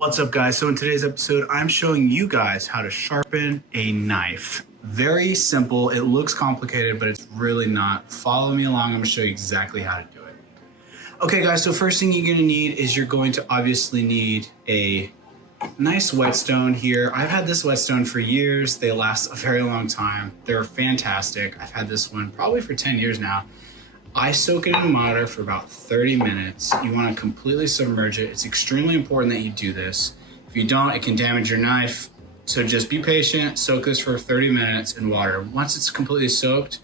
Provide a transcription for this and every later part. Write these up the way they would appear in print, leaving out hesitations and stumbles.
What's up, guys? So in today's episode, I'm showing you guys how to sharpen a knife. Very simple. It looks complicated, but it's really not. Follow me along. I'm gonna show you exactly how to do it. Okay, guys, so first thing you're gonna need is you're going to obviously need a nice whetstone here. I've had this whetstone for years. They last a very long time. They're fantastic. I've had this one probably for 10 years now. I soak it in water for about 30 minutes. You want to completely submerge it. It's extremely important that you do this. If you don't, it can damage your knife. So just be patient, soak this for 30 minutes in water. Once it's completely soaked,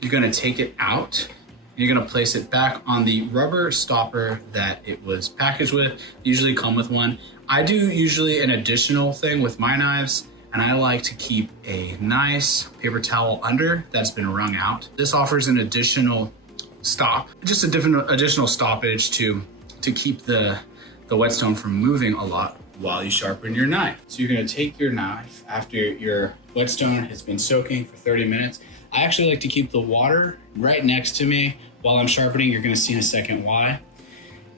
you're going to take it out. You're going to place it back on the rubber stopper that it was packaged with. Usually come with one. I do usually an additional thing with my knives, and I like to keep a nice paper towel under that's been wrung out. This offers an additional stop, just a different additional stoppage to keep the whetstone from moving a lot while you sharpen your knife. So you're gonna take your knife after your whetstone has been soaking for 30 minutes. I actually like to keep the water right next to me while I'm sharpening. You're gonna see in a second why.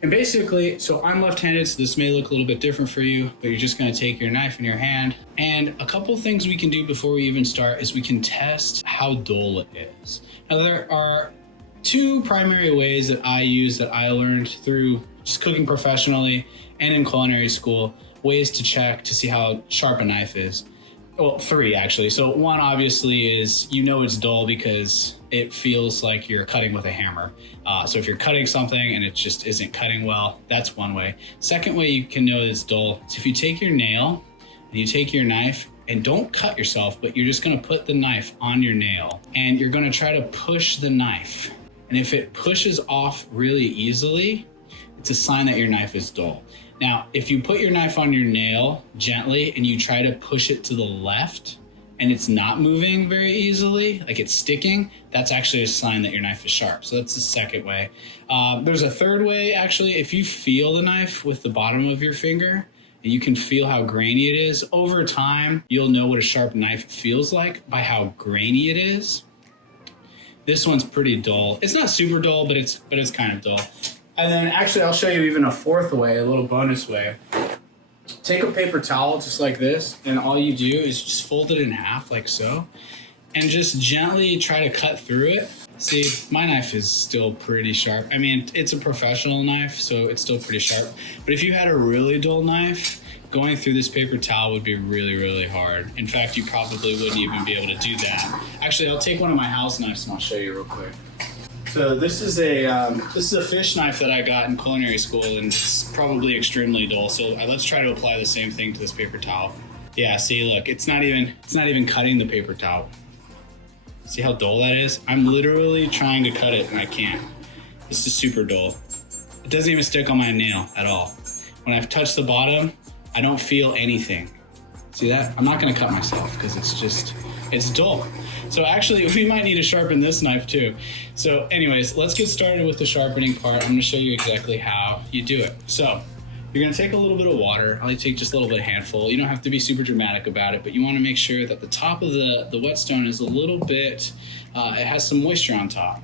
And basically, so I'm left-handed, so this may look a little bit different for you, but you're just gonna take your knife in your hand. And a couple things we can do before we even start is we can test how dull it is. Now, there are two primary ways that I use that I learned through just cooking professionally and in culinary school, ways to check to see how sharp a knife is. Well, three actually. So one obviously is, you know it's dull because it feels like you're cutting with a hammer. So if you're cutting something and it just isn't cutting well, that's one way. Second way you can know it's dull is if you take your nail and you take your knife and don't cut yourself, but you're just gonna put the knife on your nail and you're gonna try to push the knife. And if it pushes off really easily, it's a sign that your knife is dull. Now, if you put your knife on your nail gently and you try to push it to the left and it's not moving very easily, like it's sticking, that's actually a sign that your knife is sharp. So that's the second way. There's a third way, actually. If you feel the knife with the bottom of your finger and you can feel how grainy it is, over time, you'll know what a sharp knife feels like by how grainy it is. This one's pretty dull. It's not super dull, but it's kind of dull. And then actually, I'll show you even a fourth way, a little bonus way. Take a paper towel just like this, and all you do is just fold it in half like so, and just gently try to cut through it. See, my knife is still pretty sharp. I mean, it's a professional knife, so it's still pretty sharp. But if you had a really dull knife, going through this paper towel would be really, really hard. In fact, you probably wouldn't even be able to do that. Actually, I'll take one of my house knives and I'll show you real quick. So this is a fish knife that I got in culinary school, and it's probably extremely dull. So let's try to apply the same thing to this paper towel. Yeah, see, look, it's not even cutting the paper towel. See how dull that is? I'm literally trying to cut it and I can't. This is super dull. It doesn't even stick on my nail at all. When I've touched the bottom, I don't feel anything. See that? I'm not gonna cut myself because it's dull. So actually, we might need to sharpen this knife too. So anyways, let's get started with the sharpening part. I'm gonna show you exactly how you do it. So you're gonna take a little bit of water. I'll take just a little bit of handful. You don't have to be super dramatic about it, but you wanna make sure that the top of the whetstone is a little bit, it has some moisture on top.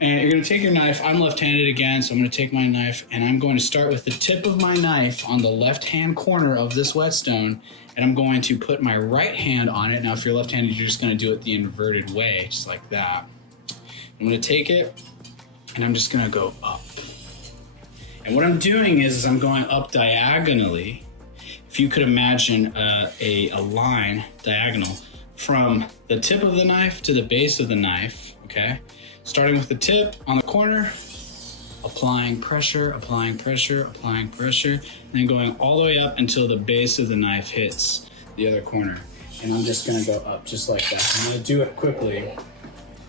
And you're gonna take your knife. I'm left-handed again, so I'm gonna take my knife and I'm going to start with the tip of my knife on the left-hand corner of this whetstone, and I'm going to put my right hand on it. Now, if you're left-handed, you're just gonna do it the inverted way, just like that. I'm gonna take it and I'm just gonna go up. And what I'm doing is I'm going up diagonally. If you could imagine a line diagonal from the tip of the knife to the base of the knife, okay? Starting with the tip on the corner, applying pressure, applying pressure, applying pressure, and then going all the way up until the base of the knife hits the other corner. And I'm just gonna go up just like that. I'm gonna do it quickly. I'm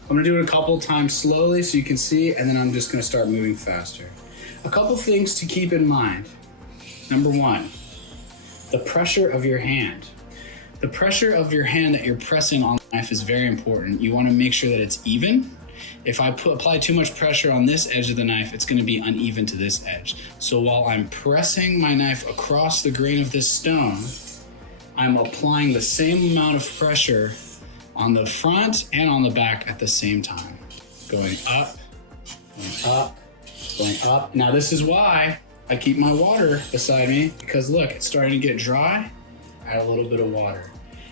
gonna do it a couple times slowly so you can see, and then I'm just gonna start moving faster. A couple things to keep in mind. Number one, the pressure of your hand. The pressure of your hand that you're pressing on the knife is very important. You wanna make sure that it's even. If I apply too much pressure on this edge of the knife, it's gonna be uneven to this edge. So while I'm pressing my knife across the grain of this stone, I'm applying the same amount of pressure on the front and on the back at the same time. Going up, going up, going up. Now this is why I keep my water beside me because look, it's starting to get dry. Add a little bit of water.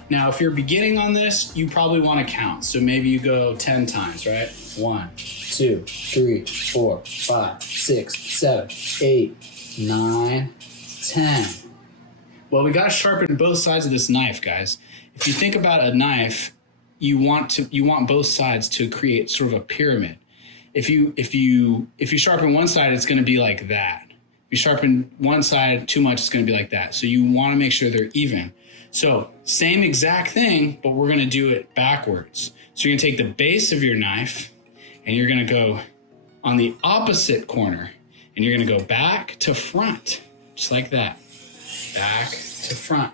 Now, if you're beginning on this, you probably want to count. So maybe you go 10 times, right? 1, 2, 3, 4, 5, 6, 7, 8, 9, 10. Well, we got to sharpen both sides of this knife, guys. If you think about a knife, you want both sides to create sort of a pyramid. If you sharpen one side, it's going to be like that. If you sharpen one side too much, it's going to be like that. So you want to make sure they're even. So same exact thing, but we're going to do it backwards. So you're going to take the base of your knife and you're going to go on the opposite corner and you're going to go back to front, just like that. Back to front,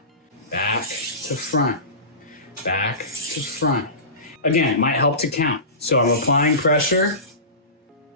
back to front, back to front. Again, it might help to count. So I'm applying pressure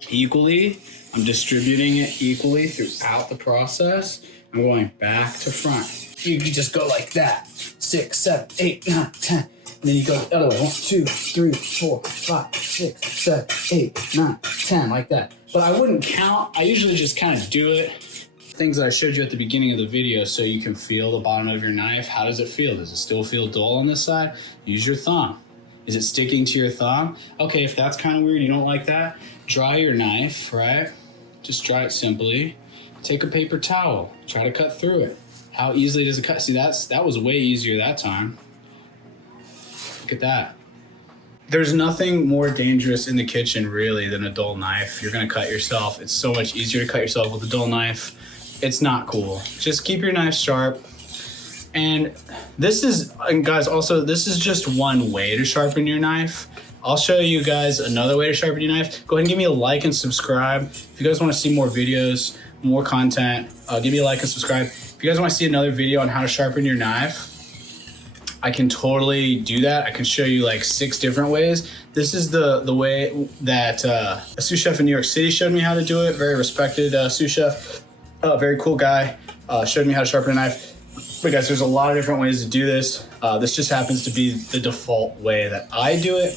equally. I'm distributing it equally throughout the process. I'm going back to front. You can just go like that. 6, 7, 8, 9, 10. And then you go the other way. 1, 2, 3, 4, 5, 6, 7, 8, 9, 10, like that. But I wouldn't count. I usually just kind of do it. Things that I showed you at the beginning of the video so you can feel the bottom of your knife. How does it feel? Does it still feel dull on this side? Use your thumb. Is it sticking to your thumb? Okay, if that's kind of weird, you don't like that, dry your knife, right? Just dry it simply. Take a paper towel, try to cut through it. How easily does it cut? See, that was way easier that time. Look at that. There's nothing more dangerous in the kitchen really than a dull knife. You're gonna cut yourself. It's so much easier to cut yourself with a dull knife. It's not cool. Just keep your knife sharp. And guys, also, this is just one way to sharpen your knife. I'll show you guys another way to sharpen your knife. Go ahead and give me a like and subscribe. If you guys want to see more videos, more content, give me a like and subscribe. If you guys want to see another video on how to sharpen your knife, I can totally do that. I can show you like 6 different ways. This is the way that a sous chef in New York City showed me how to do it. Very respected sous chef, very cool guy, showed me how to sharpen a knife. But guys, there's a lot of different ways to do this. This just happens to be the default way that I do it.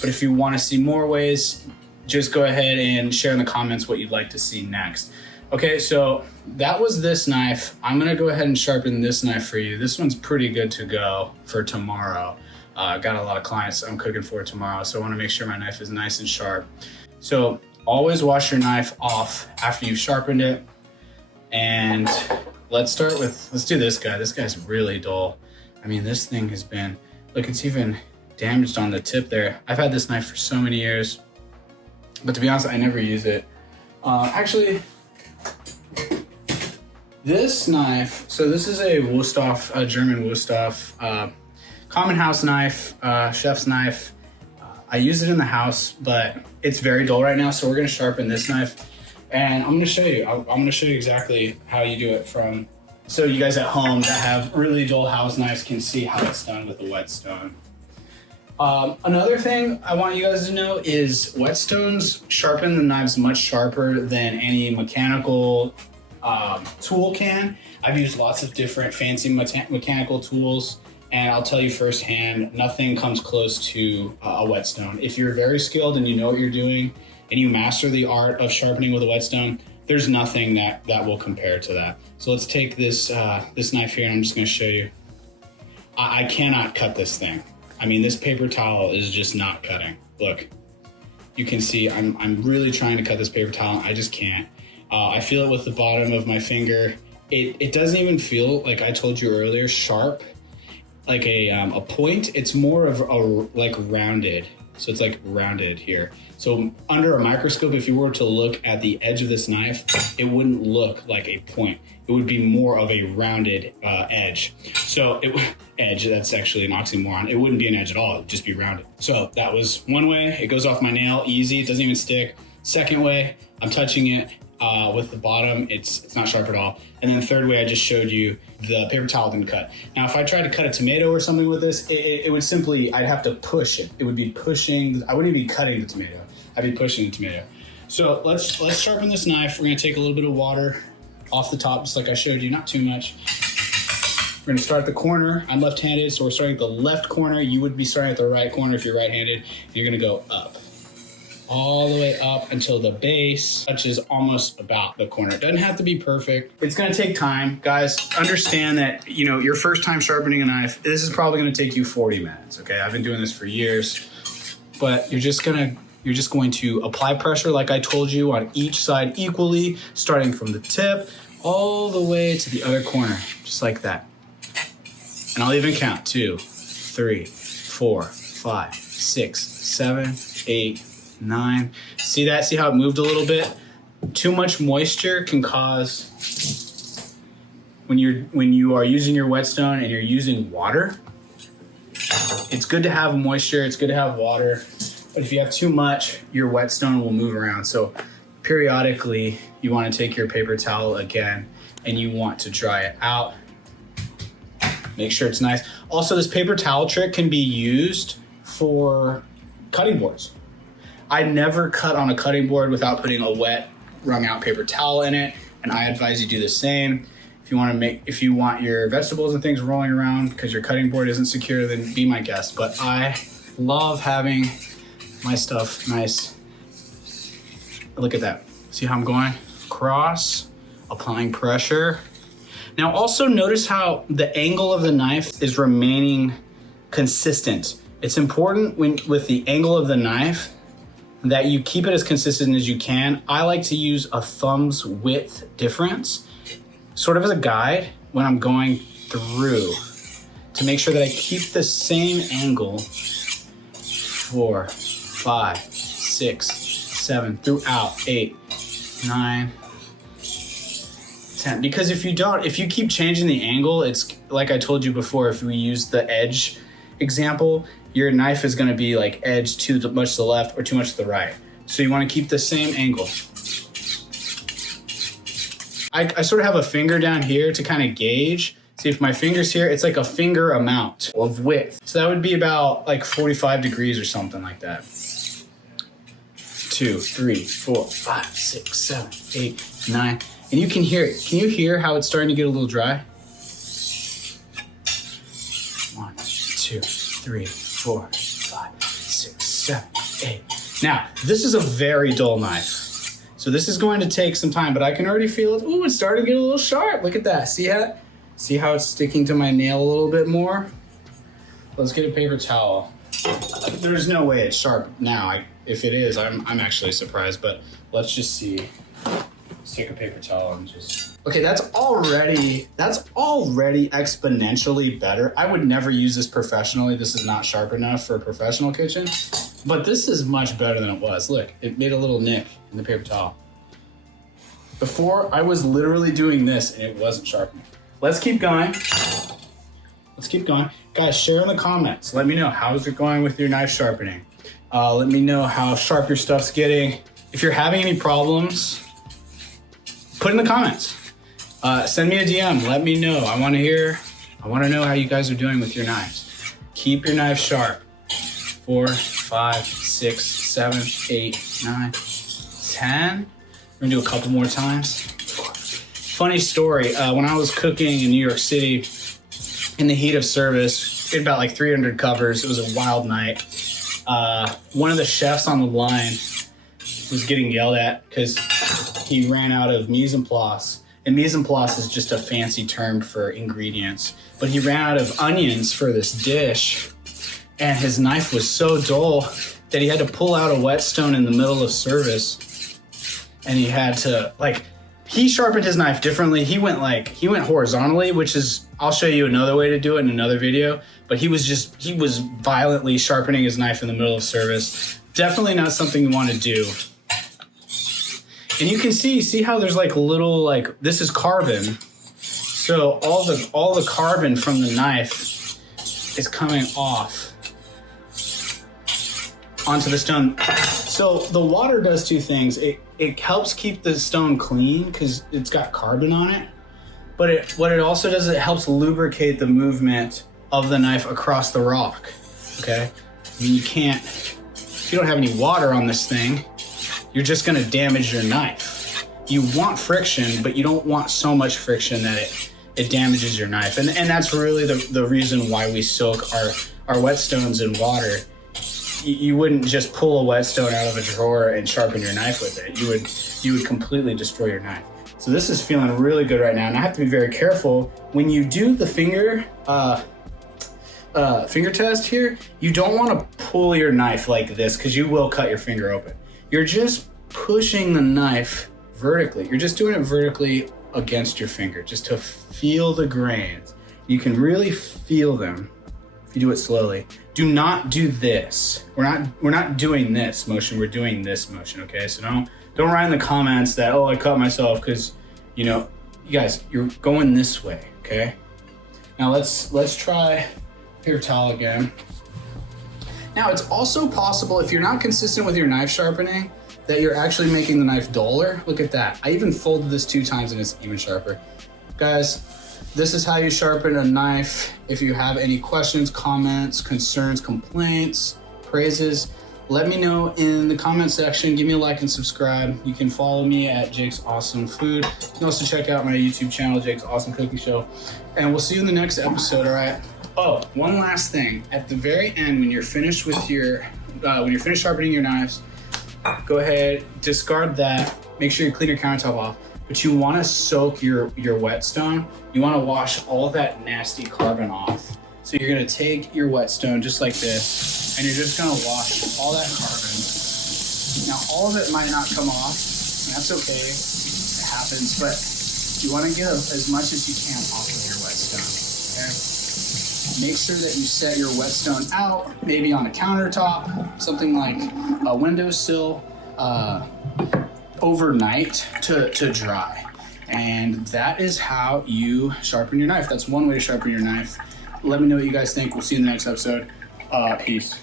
But if you want to see more ways, just go ahead and share in the comments what you'd like to see next. Okay, so that was this knife. I'm gonna go ahead and sharpen this knife for you. This one's pretty good to go for tomorrow. Got a lot of clients I'm cooking for tomorrow, so I wanna make sure my knife is nice and sharp. So always wash your knife off after you've sharpened it. And let's do this guy. This guy's really dull. I mean, this thing has been, look, it's even damaged on the tip there. I've had this knife for so many years, but to be honest, I never use it. Actually, this knife, so this is a Wüsthof, a German Wüsthof, common house knife, chef's knife. I use it in the house, but it's very dull right now, so we're gonna sharpen this knife. And I'm gonna show you. I'm gonna show you exactly how you do it so you guys at home that have really dull house knives can see how it's done with a whetstone. Another thing I want you guys to know is whetstones sharpen the knives much sharper than any mechanical tool can. I've used lots of different fancy mechanical tools, and I'll tell you firsthand, nothing comes close to a whetstone. If you're very skilled and you know what you're doing, and you master the art of sharpening with a whetstone, there's nothing that will compare to that. So let's take this this knife here, and I'm just gonna show you. I cannot cut this thing. I mean, this paper towel is just not cutting. Look, you can see I'm really trying to cut this paper towel. I just can't. I feel it with the bottom of my finger. It doesn't even feel, like I told you earlier, sharp, like a point. It's more of like rounded. So it's like rounded here. So under a microscope, if you were to look at the edge of this knife, it wouldn't look like a point. It would be more of a rounded edge. So edge, that's actually an oxymoron. It wouldn't be an edge at all, it'd just be rounded. So that was one way. It goes off my nail, easy, it doesn't even stick. Second way, I'm touching it with the bottom, it's not sharp at all. And then the third way, I just showed you, the paper towel didn't cut. Now, if I tried to cut a tomato or something with this, it would simply, I'd have to push it. It would be pushing, I wouldn't even be cutting the tomato. I'd be pushing the tomato. So let's sharpen this knife. We're gonna take a little bit of water off the top, just like I showed you, not too much. We're gonna start at the corner. I'm left-handed, so we're starting at the left corner. You would be starting at the right corner if you're right-handed. You're gonna go up. all the way up until the base touches almost about the corner. It doesn't have to be perfect. It's gonna take time. Guys, understand that, you know, your first time sharpening a knife, this is probably gonna take you 40 minutes, okay? I've been doing this for years, but you're just going to apply pressure like I told you on each side equally, starting from the tip all the way to the other corner, just like that. And I'll even count 2, 3, 4, 5, 6, 7, 8, 9. See that? See how it moved a little bit? Too much moisture can cause, when you are using your whetstone and you're using water, it's good to have moisture, it's good to have water, but if you have too much, your whetstone will move around. So periodically, you want to take your paper towel again and you want to dry it out. Make sure it's nice. Also, this paper towel trick can be used for cutting boards. I never cut on a cutting board without putting a wet, wrung out paper towel in it, and I advise you do the same. If you want your vegetables and things rolling around because your cutting board isn't secure, then be my guest. But I love having my stuff nice. Look at that. See how I'm going across, applying pressure. Now also notice how the angle of the knife is remaining consistent. It's important with the angle of the knife that you keep it as consistent as you can. I like to use a thumb's width difference, sort of as a guide when I'm going through, to make sure that I keep the same angle 4, 5, 6, 7, throughout 8, 9, 10. Because if you keep changing the angle, it's like I told you before, if we use the edge example, your knife is gonna be like edge too much to the left or too much to the right. So you wanna keep the same angle. I sort of have a finger down here to kind of gauge. See, if my finger's here, it's like a finger amount of width. So that would be about like 45 degrees or something like that. 2, 3, 4, 5, 6, 7, 8, 9. And you can hear it. Can you hear how it's starting to get a little dry? 1, 2, 3, 4, 5, 6, 7, 8. Now, this is a very dull knife. So this is going to take some time, but I can already feel it. Ooh, it's starting to get a little sharp. Look at that. See how it's sticking to my nail a little bit more? Let's get a paper towel. There's no way it's sharp now. If it is, I'm actually surprised, but let's just see. Let's take a paper towel and just... Okay, that's already exponentially better. I would never use this professionally. This is not sharp enough for a professional kitchen, but this is much better than it was. Look, it made a little nick in the paper towel. Before, I was literally doing this and it wasn't sharp enough. Let's keep going. Let's keep going. Guys, share in the comments. Let me know, how's it going with your knife sharpening? Let me know how sharp your stuff's getting. If you're having any problems, put in the comments. Send me a DM, let me know. I wanna know how you guys are doing with your knives. Keep your knife sharp. 4, 5, 6, 7, 8, 9, 10. We're gonna do a couple more times. Funny story, when I was cooking in New York City, in the heat of service, we had about like 300 covers. It was a wild night. One of the chefs on the line was getting yelled at because he ran out of mise en place. And mise en place is just a fancy term for ingredients. But he ran out of onions for this dish, and his knife was so dull that he had to pull out a whetstone in the middle of service. And he had to, he sharpened his knife differently. He went horizontally, which is, I'll show you another way to do it in another video. But he was violently sharpening his knife in the middle of service. Definitely not something you want to do. And you can see how there's this is carbon. So all the carbon from the knife is coming off onto the stone. So the water does two things. It helps keep the stone clean because it's got carbon on it. But what it also does, it helps lubricate the movement of the knife across the rock, okay? I mean, if you don't have any water on this thing, you're just gonna damage your knife. You want friction, but you don't want so much friction that it damages your knife. And that's really the reason why we soak our whetstones in water, you wouldn't just pull a whetstone out of a drawer and sharpen your knife with it. You would completely destroy your knife. So this is feeling really good right now, and I have to be very careful when you do the finger test here. You don't want to pull your knife like this because you will cut your finger open. You're just pushing the knife vertically. You're just doing it vertically against your finger just to feel the grains. You can really feel them if you do it slowly. Do not do this. We're not doing this motion. We're doing this motion. Okay, so don't write in the comments that, oh, I cut myself, because you guys, you're going this way. Okay. Now let's try paper towel again. Now it's also possible, if you're not consistent with your knife sharpening, that you're actually making the knife duller. Look at that. I even folded this 2 times and it's even sharper. Guys, this is how you sharpen a knife. If you have any questions, comments, concerns, complaints, praises, let me know in the comment section. Give me a like and subscribe. You can follow me at Jake's Awesome Food. You can also check out my YouTube channel, Jake's Awesome Cooking Show. And we'll see you in the next episode, all right? Oh, one last thing. At the very end, when you're finished with your, when you're finished sharpening your knives, go ahead, discard that. Make sure you clean your countertop off. But you want to soak your whetstone. You want to wash all that nasty carbon off. So you're going to take your whetstone just like this, and you're just going to wash all that carbon. Now, all of it might not come off, and that's okay. It happens, but you want to get as much as you can off of your whetstone. Okay? Make sure that you set your whetstone out, maybe on a countertop, something like a windowsill, overnight to dry. And that is how you sharpen your knife. That's one way to sharpen your knife. Let me know what you guys think. We'll see you in the next episode. Peace.